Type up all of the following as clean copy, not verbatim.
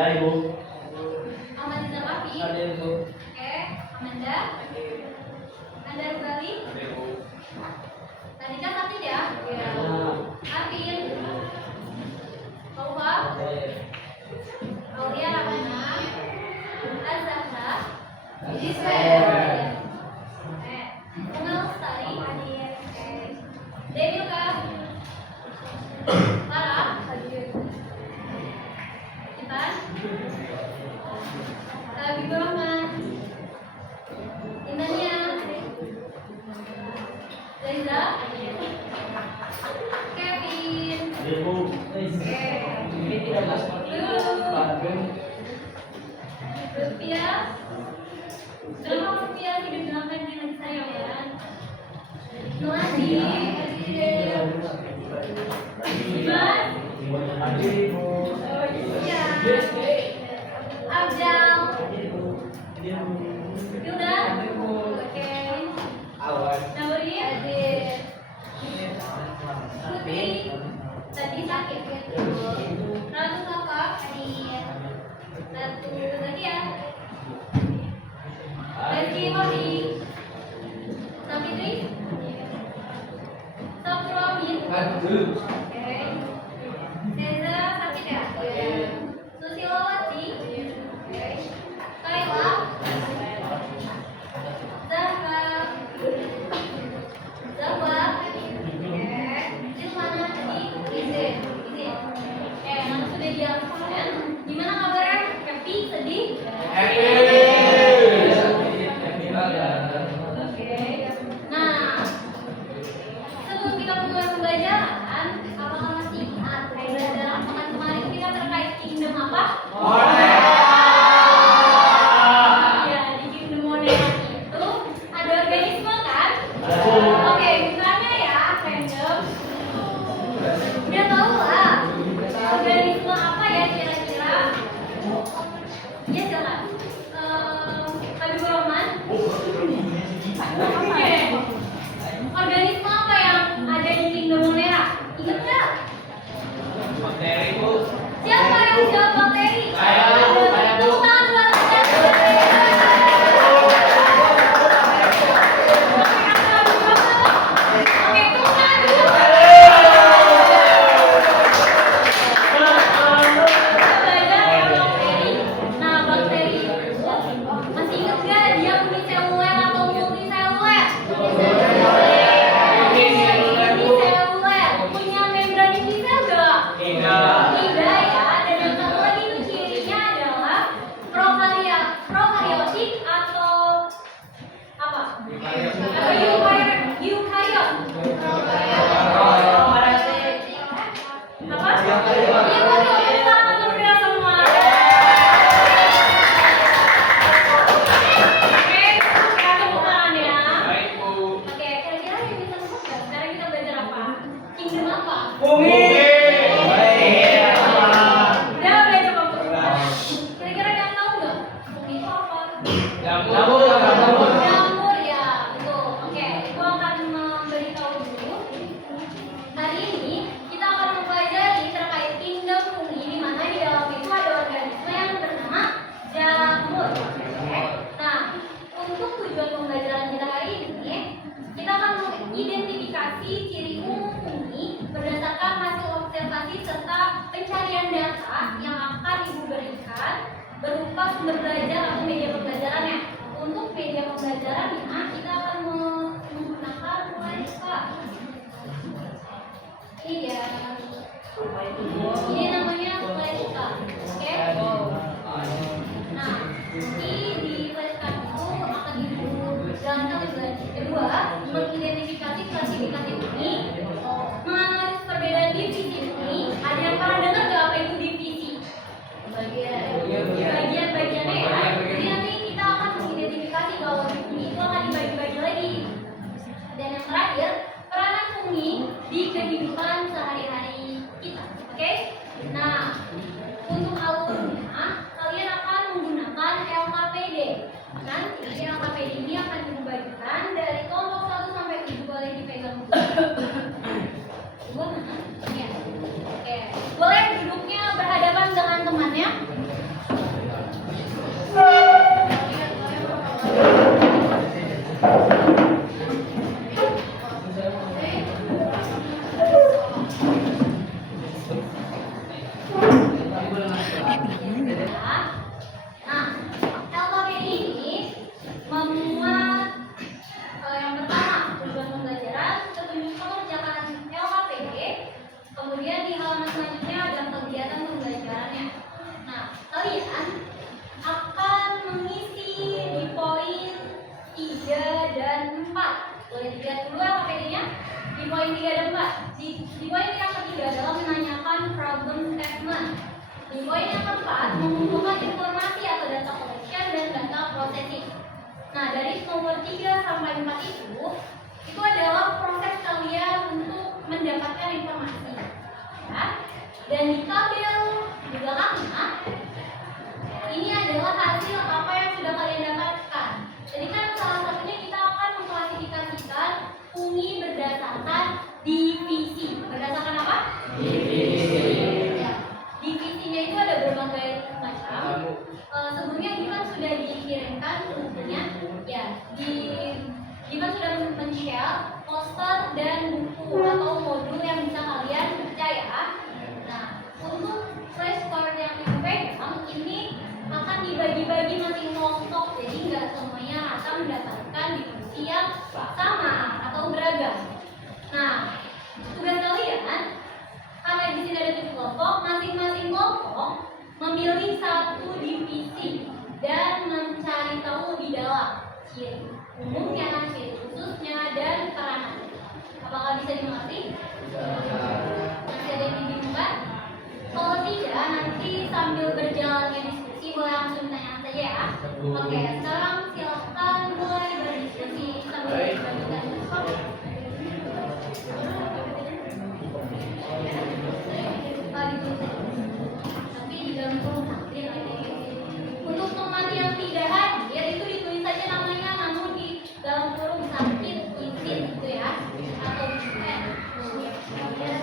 Ya, Ibu. Amanda Papi. Ada, Ibu. Oke, Amanda. Anda Rubali. Ada, Ibu. Tadi kan Arvin ya? Iya. Arvin. Paufa. Aulia Ramana. Azahra. Israel. Bunga Lestari. Hadir. Devika. Farah. Hadir. Intan. Bibur Rahman. Indania. Reza. Kevin. Ada, Ibu. Ini tidak masuk. Rupiah. Selamat Rupiah hidup dalam hati saya ya. Melati. Iman. Ada, Ibu. Oh iya. Abdal. Hilda. Oke. Nauri. Hadir. Putri. Tadi sakit ya. Ratu Safa. Hadir. Ratu Zakia. Rizky Wahdi. Sapitri. Sabtu Amin. Oke. Reza sakit ya? Susilawati. Oke. Kayla. Zahra. Zahwa. Oke. Zilmana tadi. Izin. Nanti sudah diangkat. Gimana kabarnya? Happy? Sedih? Oke. Nah, sebelum kita mulai pembelajaran, apakah masih ingat pelajaran pekan kemarin kita terkait kingdom apa? Ya, di kingdom Monera itu ada organisme kan? Oke, misalnya ya, random. Udah tahu lah, organisme apa ya kira-kira? Ya silakan. Habibur Rahman. Oke. Organisme apa yang ada di kingdom Monera? Ingat nggak? Bakteri, Bu. Siapa yang jawab bakteri? Saya, Bu. Tepuk tangan buat saya. Oke, tepuk tangan dulu. Belajar ya bakteri. Nah, bakteri itu masih ingat nggak dia uniseluler atau multiseluler? Uniseluler. Punya membran inti sel nggak? Tidak ya. Dan yang satu lagi itu cirinya adalah prokariotik atau apa? Atau eukariot. Apa? Iya betul. Selamat bekerja semua. Oke, kita tepuk tangan ya. Baik, Bu. Oke, kira-kira yang bisa sebut nggak? Sekarang kita belajar apa? Kingdom apa? Bumi. Udah coba berubah. Kira-kira kalian tahu nggak? Bumi itu apa? Jamur. Jamur ya, betul. Oke, gua akan memberitahu dulu. Hari ini kita akan mempelajari terkait kingdom fungi, di mana di dalam itu ada organisme yang bernama jamur. Oke. Nah, untuk tujuan pembelajaran kita hari ini, kita akan mengidentifikasi ciri umum fungi berdasarkan hasil observasi serta pencarian data yang akan Ibu berikan berupa sumber belajar atau media pembelajarannya. Untuk media pembelajarannya, kita akan menggunakan Flaska. Ini dia. Ini namanya Flaska. Oke? Nah, nanti di Flaska itu akan Ibu jalankan belajar. Kedua, mengidentifikasi klasifikasi fungi, menganalisis perbedaan divisi fungi. Ada yang pernah dengar nggak apa itu divisi? Bagian-bagiannya ya. Jadi nanti kita akan mengidentifikasi bahwa fungi itu akan dibagi-bagi lagi. Dan yang terakhir, peranan fungi di kehidupan sehari-hari kita. Oke? Nah, untuk alurnya kalian akan menggunakan LKPD. Nanti LKPD ini akan dibagikan dari kelompok 1 sampai 7, boleh dipegang dulu. Di poin yang keempat, mengumpulkan informasi atau data collection dan data processing. Nah, dari nomor 3 sampai 4 itu adalah proses kalian untuk mendapatkan informasi. Ya. Dan di tabel di belakangnya, ini adalah hasil apa yang sudah kalian dapatkan. Jadi kan salah satunya kita akan mengklasifikasikan UI berdasarkan divisi. Berdasarkan apa? Divisi. Ya. Divisinya itu ada berbagai macam. Sebelumnya Divan sudah dikirimkan bukunya. Ya, Divan sudah men-share poster dan buku atau modul yang bisa kalian baca ya. Nah, untuk flashcard yang dipegang ini akan dibagi-bagi masing kelompok, jadi nggak semuanya rata mendapatkan divisi yang sama atau beragam. Nah, tugas kalian karena di sini ada 7 kelompok, masing-masing kelompok memilih satu divisi dan mencari tahu lebih dalam ciri umumnya, ciri khususnya, dan peranan. Apakah bisa dimengerti? Masih ada yang dibingungkan? Kalau tidak, nanti sambil berjalannya diskusi boleh langsung tanya saja ya. Oke, sekarang silakan mulai berdiskusi sambil berjalan. Tapi di dalam kurung hadir. Untuk teman yang tidak hadir itu ditulis saja namanya, namun di dalam kurung sakit izin gitu ya, atau kalian bisa lihat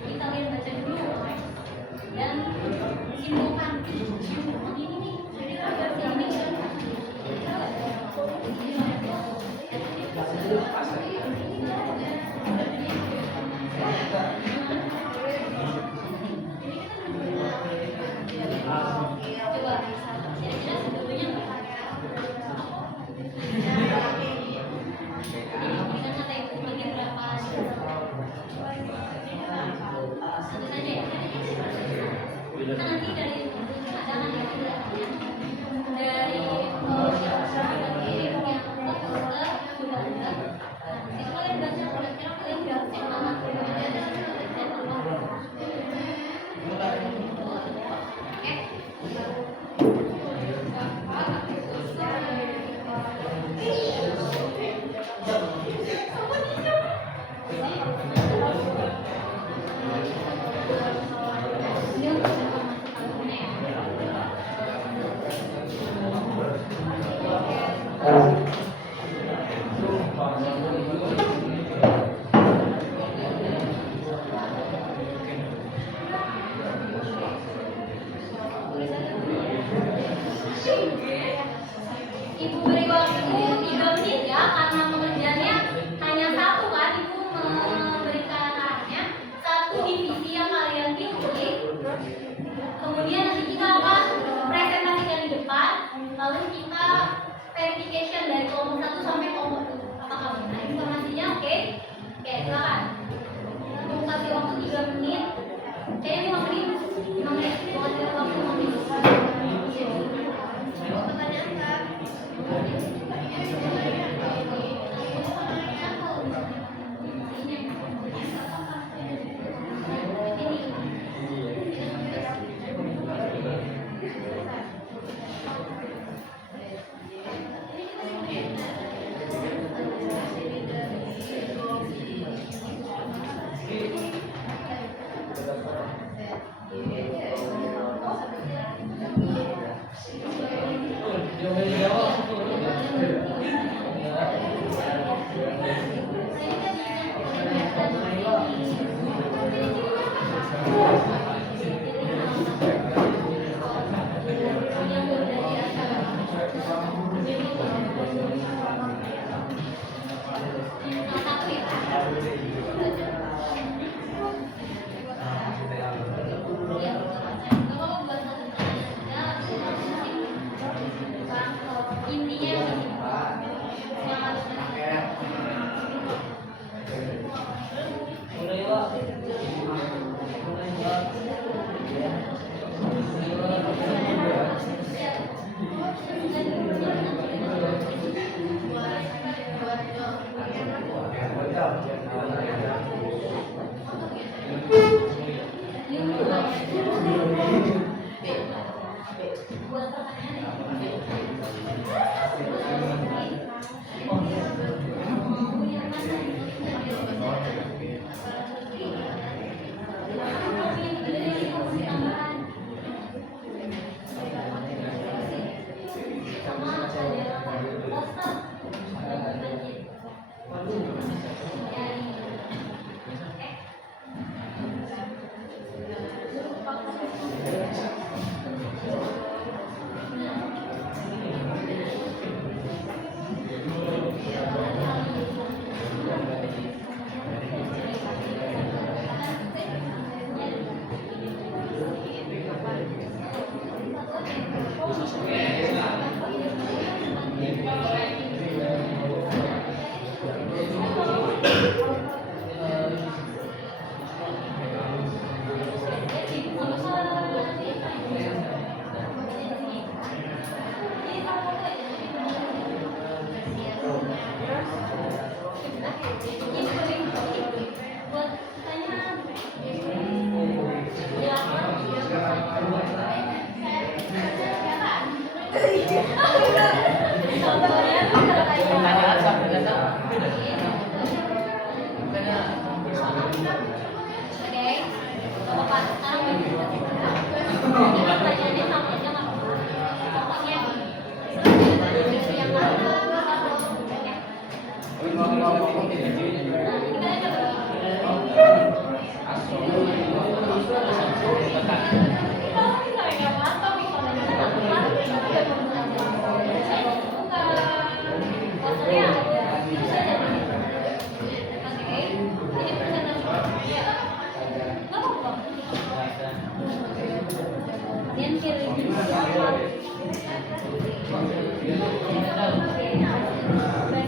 jadi kalian baca dulu dan simpulkan ini nih, jadi agar ini coba kira-kira sebetulnya bisa kata ibu bagi berapa satu saja ya. Kita nanti dari ada kan ya dari yang sudah ada. Itu kalian baca kira-kira kalian udah cek mana? Ibu beri waktu 3 menit ya, karena pengerjaannya hanya satu kan. Ibu memberikan arahnya satu divisi yang kalian pilih. Kemudian nanti kita akan presentasikan di depan, lalu kita verification dari kelompok 1 sampai kelompok 2. Apakah benar informasinya? Oke, silakan. Ibu kasih waktu 3 menit. Kayaknya 5 menit. 5 menit. Ibu kasih waktu 5 menit. Pertanyaan Kak.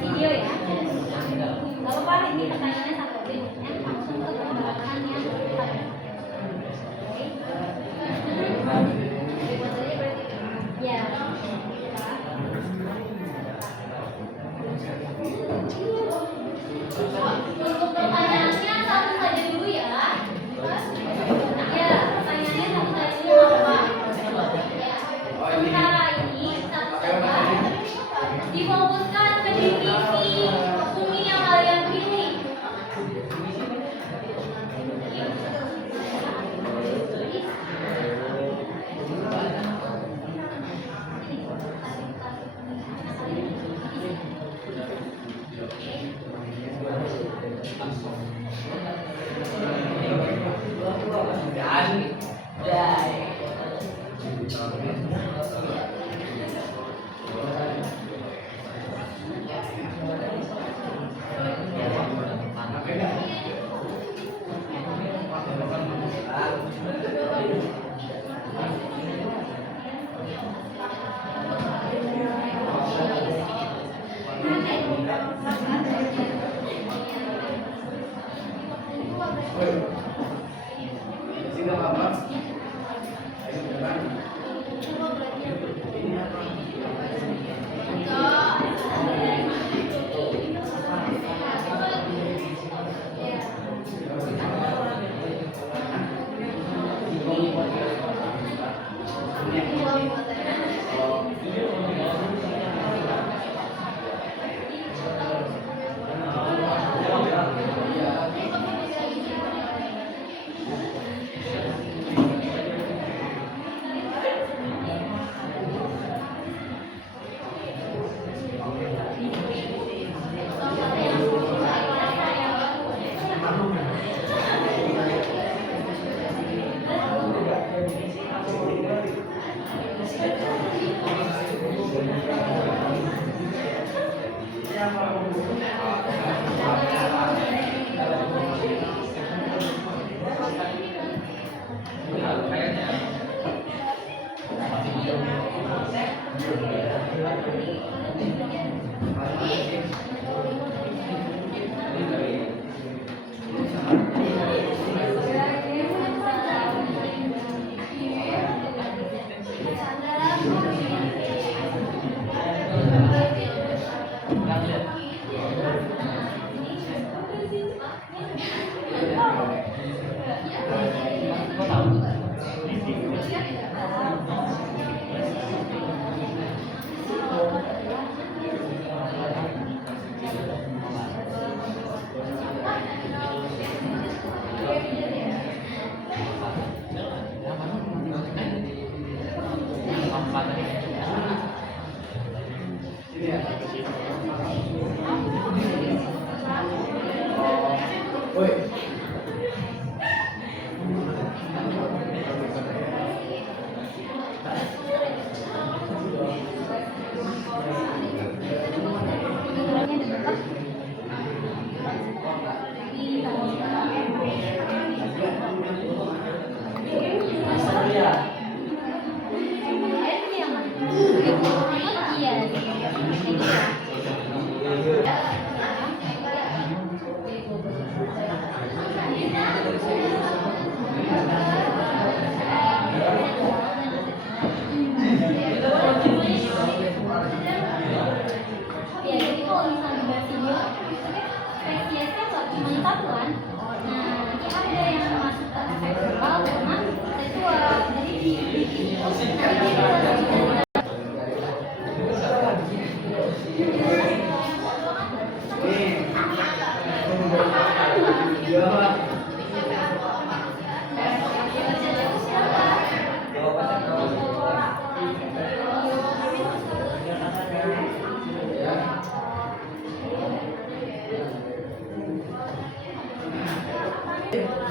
Video ya. Gak apa-apa, ini pertanyaannya satu aja. Langsung ke pertanyaan yang ya. Untuk pertanyaannya satu saja dulu ya. Ya, pertanyaannya satu saja dulu apa? Ya. Sementara ini satu saja difokuskan ke divisi mungkin yang kalian pilih.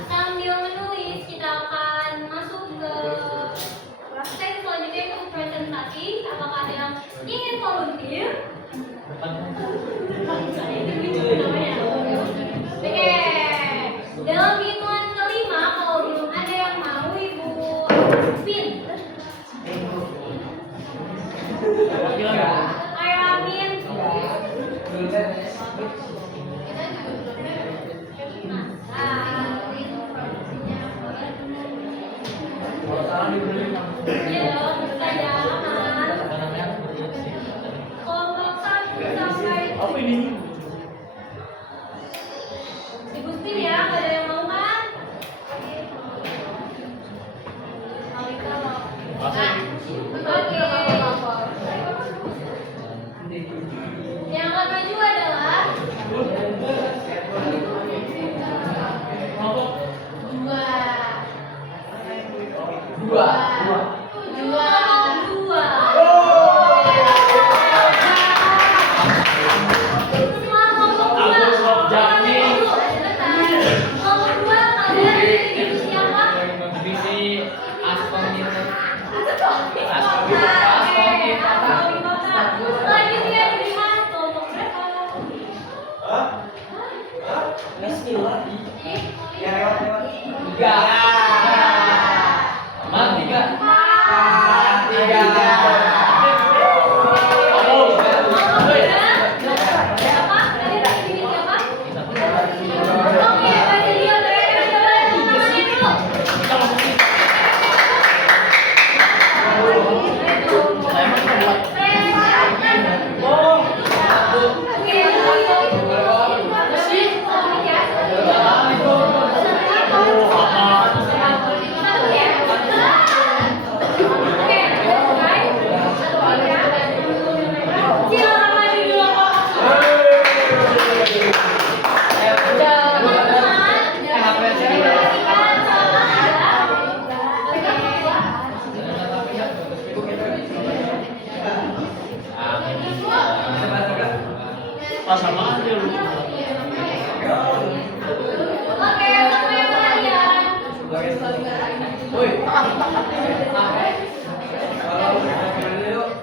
Sambil menulis, kita akan masuk ke sesi selanjutnya itu presentasi. Apakah ada yang ingin volunteer? Oke, dalam hitungan kelima, kalau belum ada yang mau, Ibu Pin. Ayo, Amin. Ya, saya aman. Kelompok 1 sampai Ibu Pin ya, nggak ada yang mau kan? Oke. Yang akan maju adalah dua. Semua kelompok dua. Kelompok dua kalian itu siapa? Selanjutnya dari Mas, kelompok berapa? Sama aja lu. Oke, semuanya kalian.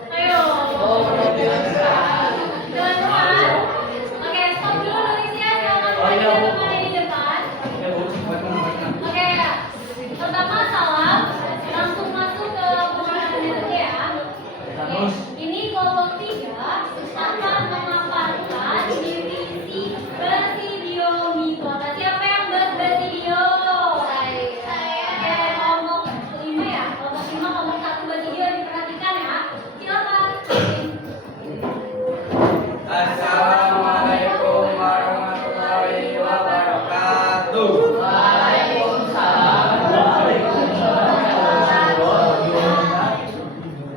Ayo. Teman-teman. Oke, stop dulu nulisnya. Silakan belajar teman di depan. Oke. Pertama salam. Langsung masuk ke pembahasan aja ya. Oke. Ini kelompok 3 akan memaparkan definisi basidiomikrota. Siapa yang bahas basidio? Saya. Kelompok 5 ya. Kelompok 5 kelompok 1 basidio diperhatikan ya. Silakan. Assalamualaikum warahmatullahi wabarakatuh.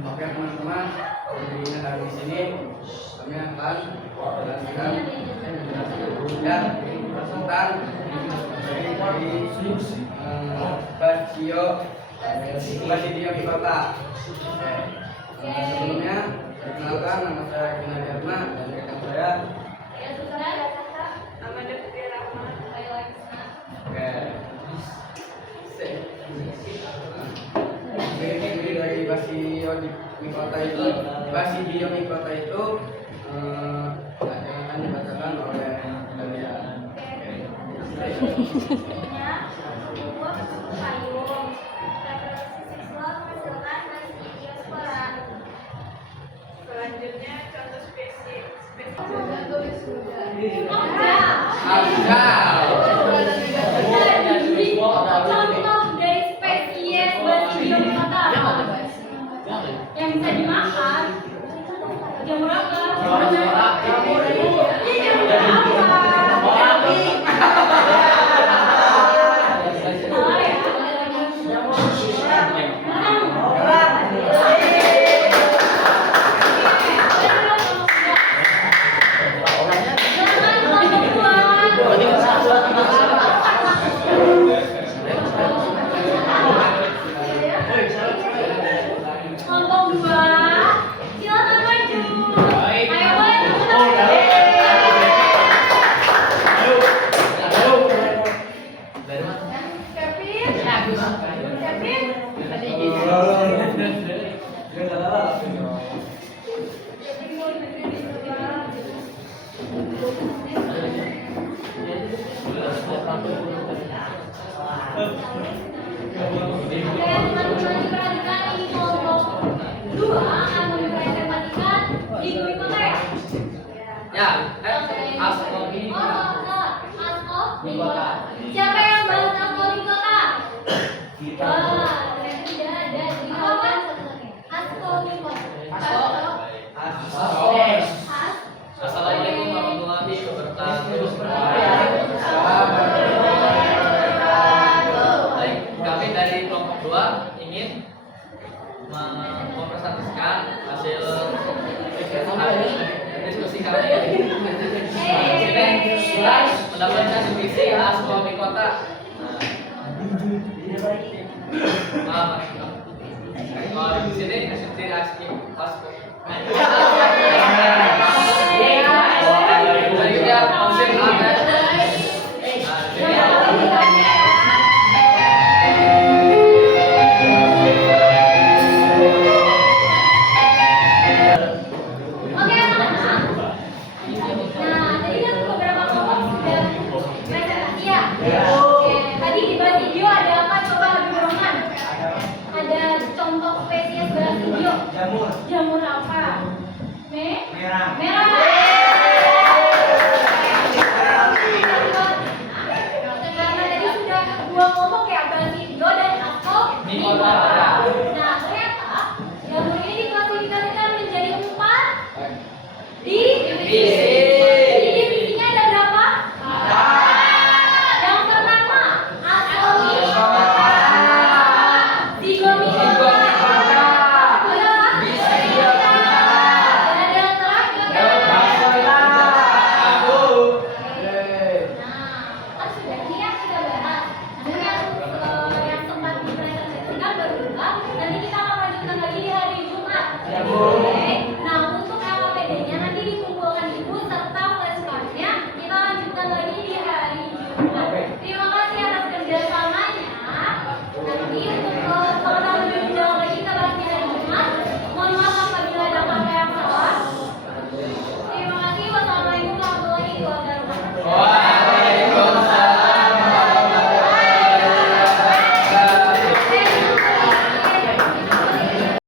Oke teman-teman, intinya dari sini kami akan menjelaskan dan tentang dari basidiomikrota. Sebelumnya perkenalkan, nama saya Gina Dharma dan rekan saya. Oke. Jadi dari basidiomikrota itu akan dibacakan oleh kalian. Selanjutnya contoh spesies. Contoh dari spesies basidiomikrota apa? Yang bisa dimakan. Jamur apa? Salah ya? memutuskan hasil diskusi kami. Sini surat mendapatkan divisi astronomi kota. Kalau di sini asisten aksi astronomi. Selanjutnya konsep ada. Oke anak-anak. Nah, tadi kan beberapa kelompok sudah presentasi ya. Oke, tadi di bawah video ada apa? Coba Habibur Rahman. Ada contoh spesies beras hijau. Jamur apa? Merah. Karena tadi sudah dua kelompok ya, beras hijau dan apel nikota. Nah, ternyata jamur ini diklasifikasikan menjadi 4 divisi.